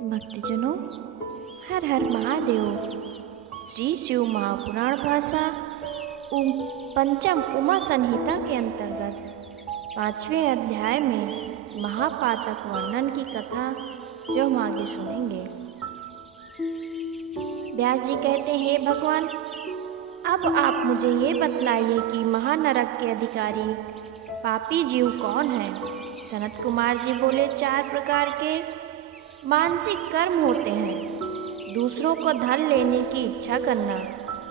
भक्तजनों, हर हर महादेव। श्री शिव महापुराण भाषा पंचम उमा संहिता के अंतर्गत 5वें अध्याय में महापातक वर्णन की कथा जो हम आगे सुनेंगे। व्यास जी कहते हैं, हे भगवान, अब आप मुझे ये बतलाइए कि महानरक के अधिकारी पापी जीव कौन है। सनत कुमार जी बोले, 4 प्रकार के मानसिक कर्म होते हैं। दूसरों को धन लेने की इच्छा करना,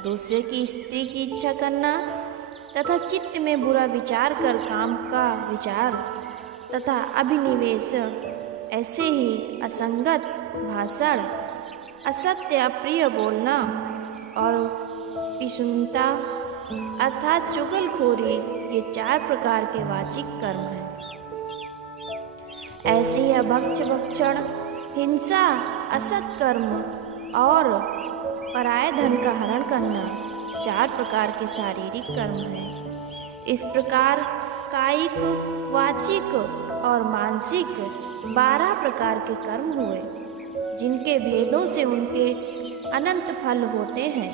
दूसरे की स्त्री की इच्छा करना तथा चित्त में बुरा विचार कर काम का विचार तथा अभिनिवेश, ऐसे ही असंगत भाषण, असत्य अप्रिय बोलना और पिशुनता अर्थात चुगलखोरी, ये 4 प्रकार के वाचिक कर्म हैं। ऐसे ही अभक्ष भक्षण, हिंसा, असत कर्म और पराये धन का हरण करना 4 प्रकार के शारीरिक कर्म हैं। इस प्रकार कायिक, वाचिक और मानसिक 12 प्रकार के कर्म हुए, जिनके भेदों से उनके अनंत फल होते हैं।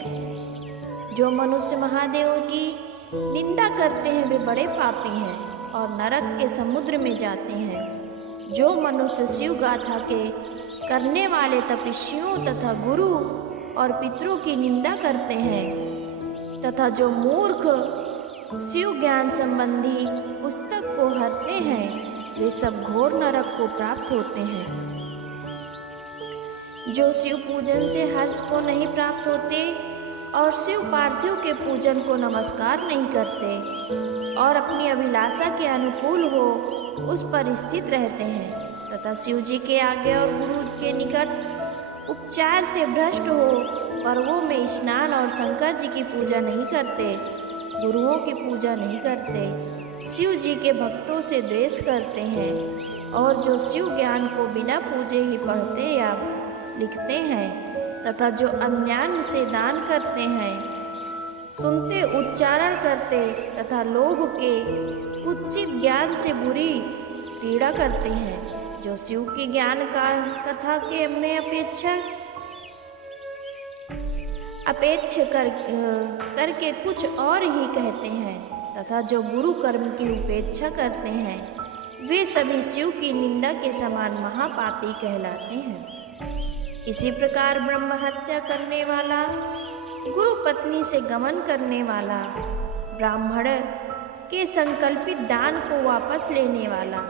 जो मनुष्य महादेव की निंदा करते हैं वे बड़े पापी हैं और नरक के समुद्र में जाते हैं। जो मनुष्य शिव गाथा के करने वाले तपस्वियों तथा गुरु और पितरों की निंदा करते हैं तथा जो मूर्ख शिव ज्ञान संबंधी पुस्तक को हरते हैं, वे सब घोर नरक को प्राप्त होते हैं। जो शिव पूजन से हर्ष को नहीं प्राप्त होते और शिव पार्थिव के पूजन को नमस्कार नहीं करते और अपनी अभिलाषा के अनुकूल हो उस पर स्थित रहते हैं तथा शिव जी के आगे और गुरु के निकट उपचार से भ्रष्ट हो पर्वों में स्नान और शंकर जी की पूजा नहीं करते, गुरुओं की पूजा नहीं करते, शिव जी के भक्तों से द्वेष करते हैं और जो शिव ज्ञान को बिना पूजे ही पढ़ते या लिखते हैं तथा जो अन्यान्य से दान करते हैं, सुनते उच्चारण करते तथा लोग के कुत्सित ज्ञान से बुरी पीड़ा करते हैं, जो शिव की ज्ञान का कथा के में अपेक्षा करके कुछ और ही कहते हैं तथा जो गुरु कर्म की उपेक्षा करते हैं, वे सभी शिव की निंदा के समान महापापी कहलाते हैं। इसी प्रकार ब्रह्म हत्या करने वाला, गुरु पत्नी से गमन करने वाला, ब्राह्मण के संकल्पित दान को वापस लेने वाला,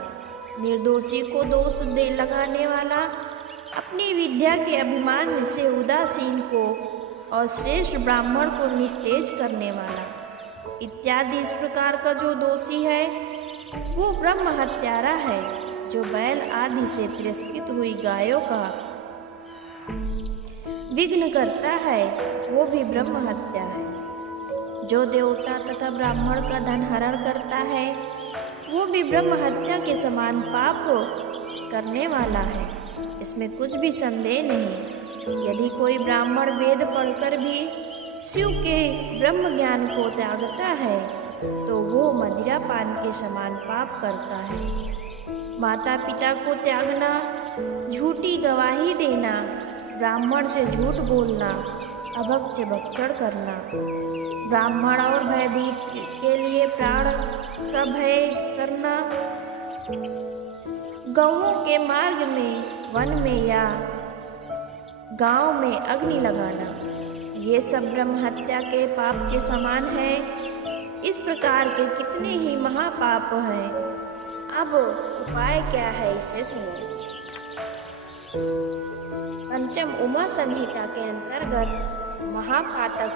निर्दोषी को दोष दे लगाने वाला, अपनी विद्या के अभिमान से उदासीन को और श्रेष्ठ ब्राह्मण को निस्तेज करने वाला इत्यादि इस प्रकार का जो दोषी है वो ब्रह्म हत्यारा है। जो बैल आदि से तिरस्कृत हुई गायों का विघ्न करता है वो भी ब्रह्म हत्या है। जो देवता तथा ब्राह्मण का धन हरण करता है वो भी ब्रह्म हत्या के समान पाप करने वाला है, इसमें कुछ भी संदेह नहीं। यदि कोई ब्राह्मण वेद पढ़कर भी शिव के ब्रह्म ज्ञान को त्यागता है तो वो मदिरा पान के समान पाप करता है। माता पिता को त्यागना, झूठी गवाही देना, ब्राह्मण से झूठ बोलना, अभक्ष भक्षण करना, ब्राह्मण और भयभीत के लिए प्राण का भय करना, गौओं के मार्ग में, वन में या गांव में अग्नि लगाना, ये सब ब्रह्म हत्या के पाप के समान है। इस प्रकार के कितने ही महापाप हैं। अब उपाय क्या है इसे सुनो। पंचम उमा संहिता के अंतर्गत महापातक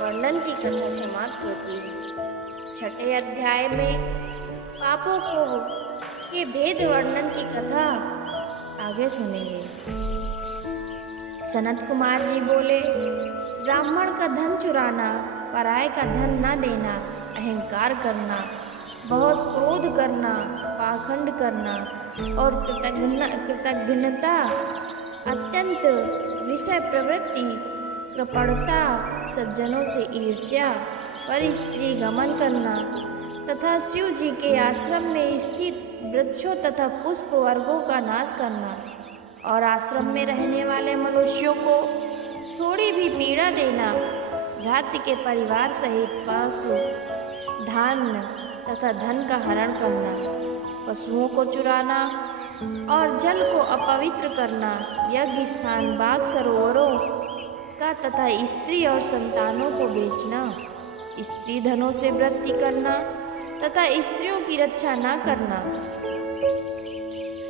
वर्णन की कथा समाप्त होती है। 6ठे अध्याय में पापों के भेद वर्णन की कथा आगे सुनेंगे। सनत कुमार जी बोले, ब्राह्मण का धन चुराना, पराये का धन न देना, अहंकार करना, बहुत क्रोध करना, पाखंड करना और कृतघ्नता, अत्यंत विषय प्रवृत्ति, कृपणता, सज्जनों से ईर्ष्या, पर स्त्री गमन करना तथा शिव जी के आश्रम में स्थित वृक्षों तथा पुष्प वर्गों का नाश करना, और आश्रम में रहने वाले मनुष्यों को थोड़ी भी पीड़ा देना, भ्रातृ के परिवार सहित पशु, धान्य तथा धन का हरण करना, पशुओं को चुराना और जल को अपवित्र करना, यज्ञ स्थान, बाग, सरोवरों का तथा स्त्री और संतानों को बेचना, स्त्री धनों से वृद्धि करना तथा स्त्रियों की रक्षा न करना,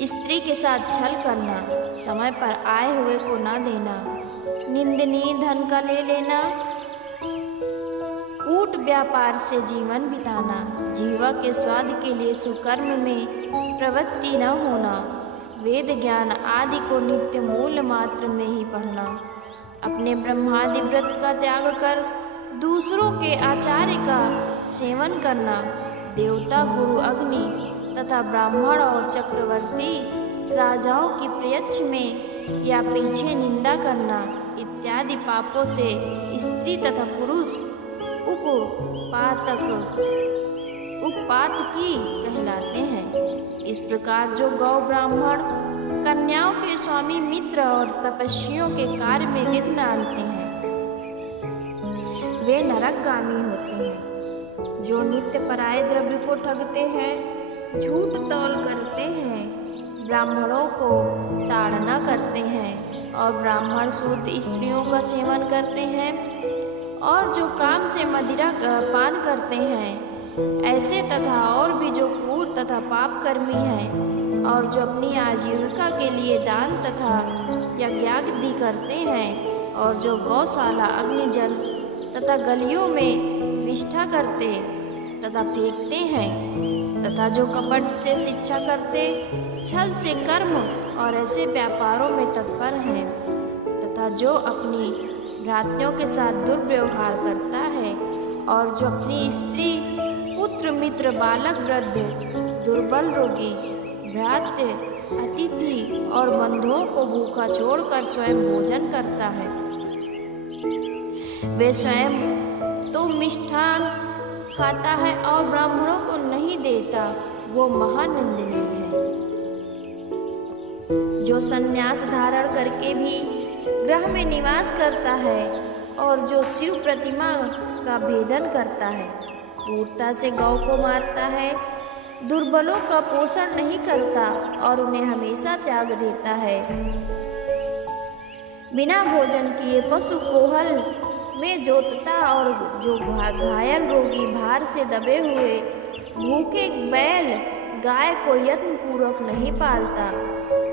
स्त्री के साथ छल करना, समय पर आए हुए को न देना, निंदनीय धन का ले लेना, कूट व्यापार से जीवन बिताना, जीवा के स्वाद के लिए सुकर्म में प्रवृत्ति न होना, वेद ज्ञान आदि को नित्य मूल मात्र में ही पढ़ना, अपने ब्रह्मादि व्रत का त्याग कर दूसरों के आचार्य का सेवन करना, देवता, गुरु, अग्नि तथा ब्राह्मण और चक्रवर्ती राजाओं की प्रयच्छ में या पीछे निंदा करना इत्यादि पापों से स्त्री तथा पुरुष उपपातकी कहलाते हैं। इस प्रकार जो गौ, ब्राह्मण, कन्याओं के स्वामी, मित्र और तपस्वियों के कार्य में विघ्न डालते हैं, वे नरकगामी होते हैं। जो नित्य पराये द्रव्य को ठगते हैं, झूठ तौल करते हैं, ब्राह्मणों को ताड़ना करते हैं और ब्राह्मण शुद्ध स्त्रियों का सेवन करते हैं, और जो काम से मदिरा पान करते हैं, ऐसे तथा और भी जो क्रूर तथा पापकर्मी हैं, और जो अपनी आजीविका के लिए दान तथा यज्ञादि करते हैं, और जो गौशाला, अग्निजल तथा गलियों में विष्ठा करते तथा फेंकते हैं, तथा जो कपट से शिक्षा करते, छल से कर्म और ऐसे व्यापारों में तत्पर हैं, तथा जो अपनी भ्रातृयों के साथ दुर्व्यवहार करता है, और जो अपनी स्त्री, पुत्र, मित्र, बालक, वृद्ध, दुर्बल, रोगी, भ्रातृ, अतिथि और बंधुओं को भूखा छोड़कर स्वयं भोजन करता है, वे स्वयं तो मिष्ठान खाता है और ब्राह्मणों को नहीं देता, वो महानिंदनीय है। जो संन्यास धारण करके भी ग्रह में निवास करता है, और जो शिव प्रतिमा का भेदन करता है, क्रूरता से गौ को मारता है, दुर्बलों का पोषण नहीं करता और उन्हें हमेशा त्याग देता है, बिना भोजन किए पशु को हल में जोतता, और जो घायल, रोगी, भार से दबे हुए भूखे बैल, गाय को यत्न पूर्वक नहीं पालता,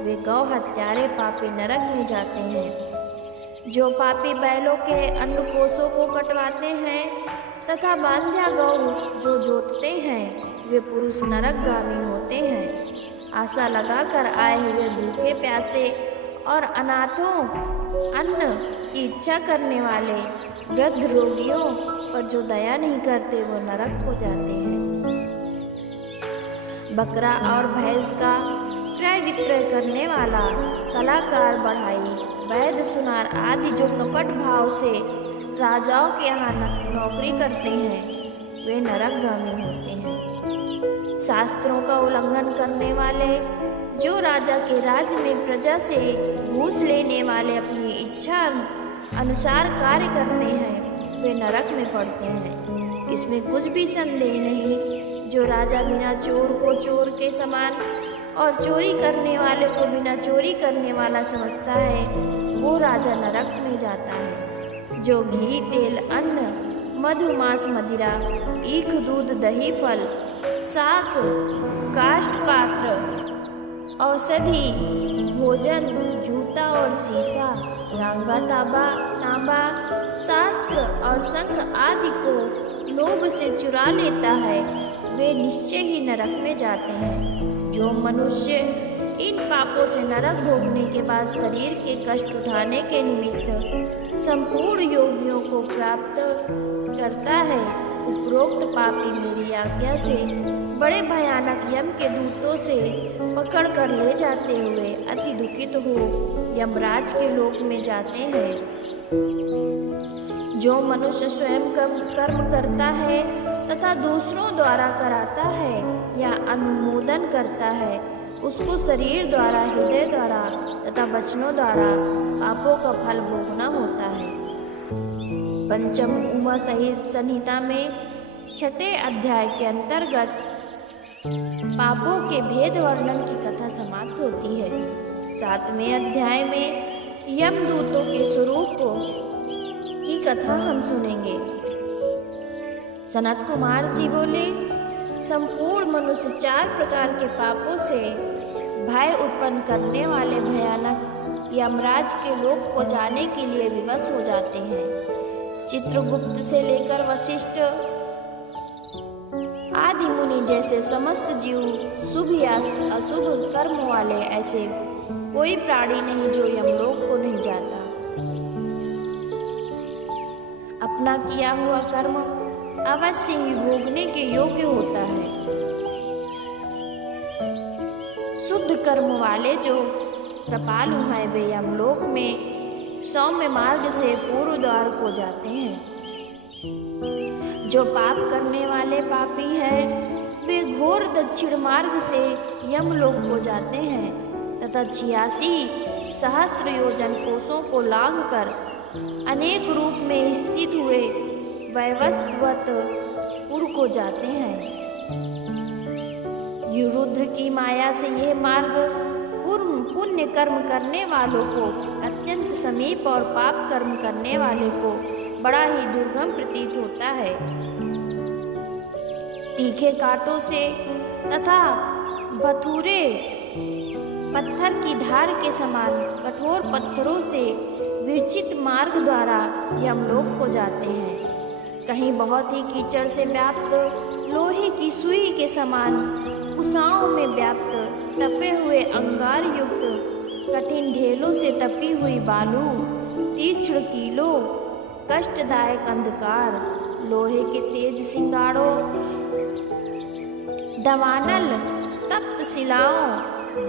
वे गौ हत्यारे पापी नरक में जाते हैं। जो पापी बैलों के अन्नकोशों को कटवाते हैं तथा बांध्या गौ जो जोतते हैं, वे पुरुष नरकगामी होते हैं। आशा लगाकर आए हुए भूखे प्यासे और अनाथों, अन्न की इच्छा करने वाले वृद्ध, रोगियों पर जो दया नहीं करते, वो नरक को जाते हैं। बकरा और भैंस का क्रय विक्रय करने वाला, कलाकार, बढ़ाई, वैद्य, सुनार आदि जो कपट भाव से राजाओं के यहाँ नौकरी करते हैं, वे नरकगामी होते हैं। शास्त्रों का उल्लंघन करने वाले, जो राजा के राज्य में प्रजा से घूस लेने वाले, अपनी इच्छा अनुसार कार्य करते हैं, वे नरक में पड़ते हैं। इसमें कुछ भी संदेह नहीं। जो राजा बिना चोर को चोर के समान और चोरी करने वाले को बिना चोरी करने वाला समझता है, वो राजा नरक में जाता है। जो घी, तेल, अन्न, मधु, मांस, मदिरा, ईख, दूध, दही, फल, शाक, काष्ठ पात्र, औषधि, भोजन, जूता और शीशा, रांगा, तांबा, शास्त्र और शंख आदि को लोभ से चुरा लेता है, वे निश्चय ही नरक में जाते हैं। जो मनुष्य इन पापों से नरक भोगने के बाद शरीर के कष्ट उठाने के निमित्त संपूर्ण योगियों को प्राप्त करता है, उपरोक्त पापी मेरी आज्ञा से बड़े भयानक यम के दूतों से पकड़ कर ले जाते हुए अति दुखित हो यमराज के लोक में जाते हैं। जो मनुष्य स्वयं कर्म करता है तथा दूसरों द्वारा कराता है या अनुमोदन करता है, उसको शरीर द्वारा, हृदय द्वारा तथा वचनों द्वारा पापों का फल भोगना होता है। पंचम उमा संहिता में 6ठे अध्याय के अंतर्गत पापों के भेद वर्णन की कथा समाप्त होती है। 7वें अध्याय में यमदूतों के स्वरूप की कथा हम सुनेंगे। सनत कुमार जी बोले, संपूर्ण मनुष्य 4 प्रकार के पापों से भय उत्पन्न करने वाले भयानक यमराज के लोक को जाने के लिए विवश हो जाते हैं। चित्रगुप्त से लेकर वशिष्ठ आदि मुनि जैसे समस्त जीव शुभ या अशुभ कर्म वाले ऐसे कोई प्राणी नहीं जो यमलोक को नहीं जाता। अपना किया हुआ कर्म अवश्य ही भोगने के योग्य होता है। शुद्ध कर्म वाले जो कृपालु हैं वे यमलोक में सौम्य मार्ग से पूर्व द्वार को जाते हैं। जो पाप करने वाले पापी हैं वे घोर दक्षिण मार्ग से यमलोक को जाते हैं तथा 86 सहस्त्र योजन कोसों को लांघ कर अनेक रूप में स्थित हुए वैवस्वत पुर को जाते हैं। रुद्र की माया से यह मार्ग पुण्य कर्म करने वालों को अत्यंत समीप और पाप कर्म करने वाले को बड़ा ही दुर्गम प्रतीत होता है। तीखे कांटों से तथा भथुरे पत्थर की धार के समान कठोर पत्थरों से विरचित मार्ग द्वारा यमलोक को जाते हैं। कहीं बहुत ही कीचड़ से व्याप्त लोहे की सुई के समान कुसाओं में व्याप्त तपे हुए अंगार युक्त कठिन ढेलों से तपी हुई बालू, तीक्ष्ण कीलों, कष्टदायक अंधकार, लोहे के तेज सिंगाड़ों, दवानल, तप्त शिलाओं,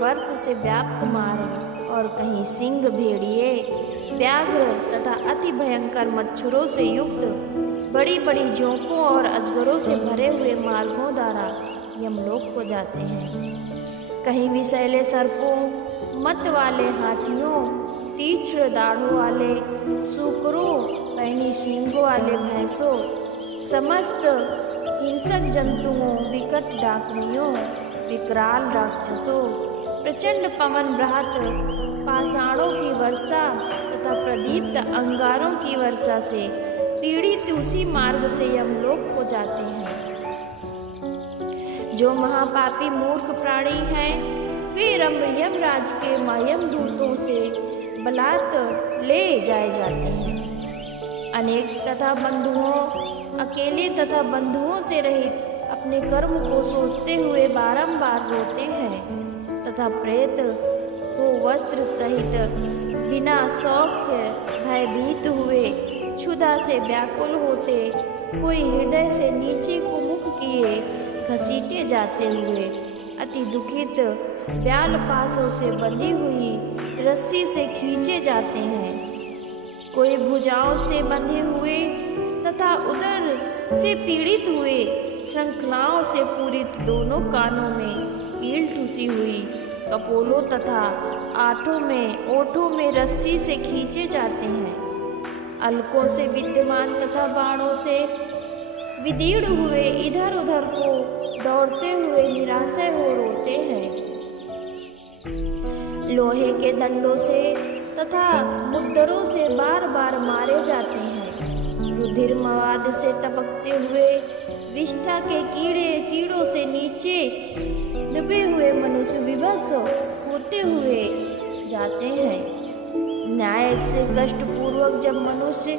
बर्फ से व्याप्त मार्ग और कहीं सिंह, भेड़िए, व्याघ्र तथा अति भयंकर मच्छरों से युक्त बड़ी बड़ी जोंकों और अजगरों से भरे हुए मार्गों द्वारा यमलोक को जाते हैं। कहीं विषैले सर्पों, मत वाले हाथियों, तीक्ष्ण दाढ़ों वाले सूकरों, पैनी सींगों वाले भैंसों, समस्त हिंसक जंतुओं, विकट डाकनियों, विकराल राक्षसों, प्रचंड पवन बृहत पाषाणों की वर्षा तथा प्रदीप्त अंगारों की वर्षा से पीड़ित उसी मार्ग से यमलोक को जाते हैं। जो महापापी मूर्ख प्राणी हैं वे यमराज के यमदूतों से बलात् ले जाए जाते हैं। अनेक तथा बंधुओं, अकेले तथा बंधुओं से रहित अपने कर्म को सोचते हुए बारंबार रोते हैं तथा प्रेत को वस्त्र सहित बिना सौख्य भयभीत हुए क्षुधा से व्याकुल होते कोई हृदय से नीचे को मुख किए घसीटे जाते हुए अति दुखित ब्याल पासों से बंधी हुई रस्सी से खींचे जाते हैं। कोई भुजाओं से बंधे हुए तथा उदर से पीड़ित हुए श्रृंखलाओं से पूरित दोनों कानों में कील ठुसी हुई कपोलों तथा ओठों में रस्सी से खींचे जाते हैं। अलकों से विद्यमान तथा बाणों से विदीर्ण हुए इधर उधर को दौड़ते हुए निराशय हो रोते हैं। लोहे के दंडों से तथा मुद्दरों से बार बार मारे जाते हैं। रुधिर मवाद से टपकते हुए विष्ठा के कीड़ों से नीचे दबे हुए मनुष्य विवश होते हुए जाते हैं। न्याय से कष्ट पूर्वक जब मनुष्य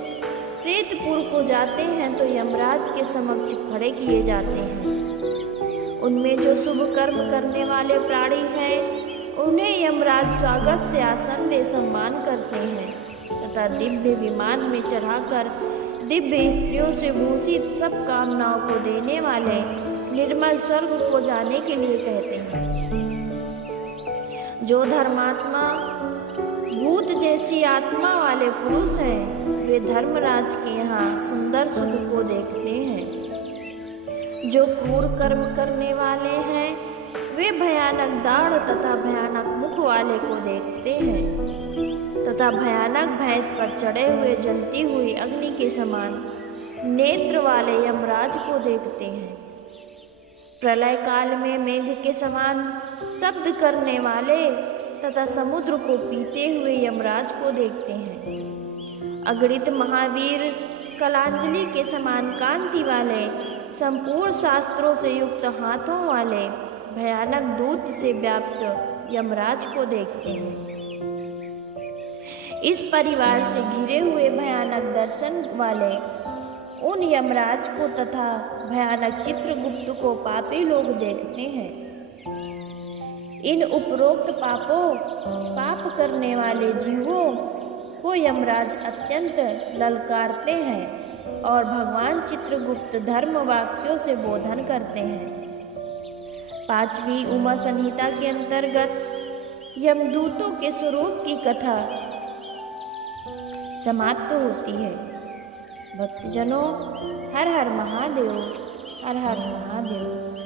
प्रेतपुर को जाते हैं तो यमराज के समक्ष खड़े किए जाते हैं। उनमें जो शुभ कर्म करने वाले प्राणी हैं उन्हें यमराज स्वागत से आसन दे सम्मान करते हैं तथा दिव्य विमान में चढ़ाकर दिव्य स्त्रियों से भूषित सब कामनाओं को देने वाले निर्मल स्वर्ग को जाने के लिए कहते हैं। जो धर्मात्मा भूत जैसी आत्मा वाले पुरुष हैं वे धर्मराज के यहाँ सुंदर सुख को देखते हैं। जो क्रूर कर्म करने वाले हैं वे भयानक दाढ़ तथा भयानक मुख वाले को देखते हैं। तथा भयानक भैंस पर चढ़े हुए जलती हुई अग्नि के समान नेत्र वाले यमराज को देखते हैं। प्रलय काल में मेघ के समान शब्द करने वाले तथा समुद्र को पीते हुए यमराज को देखते हैं। अगणित महावीर कलांजलि के समान कांति वाले संपूर्ण शास्त्रों से युक्त हाथों वाले भयानक दूत से व्याप्त यमराज को देखते हैं। इस परिवार से घिरे हुए भयानक दर्शन वाले उन यमराज को तथा भयानक चित्रगुप्त को पापी लोग देखते हैं। इन उपरोक्त पाप करने वाले जीवों को यमराज अत्यंत ललकारते हैं और भगवान चित्रगुप्त धर्म वाक्यों से बोधन करते हैं। 5वीं उमा संहिता के अंतर्गत यमदूतों के स्वरूप की कथा समाप्त होती है। भक्तजनों, हर हर महादेव, हर हर महादेव।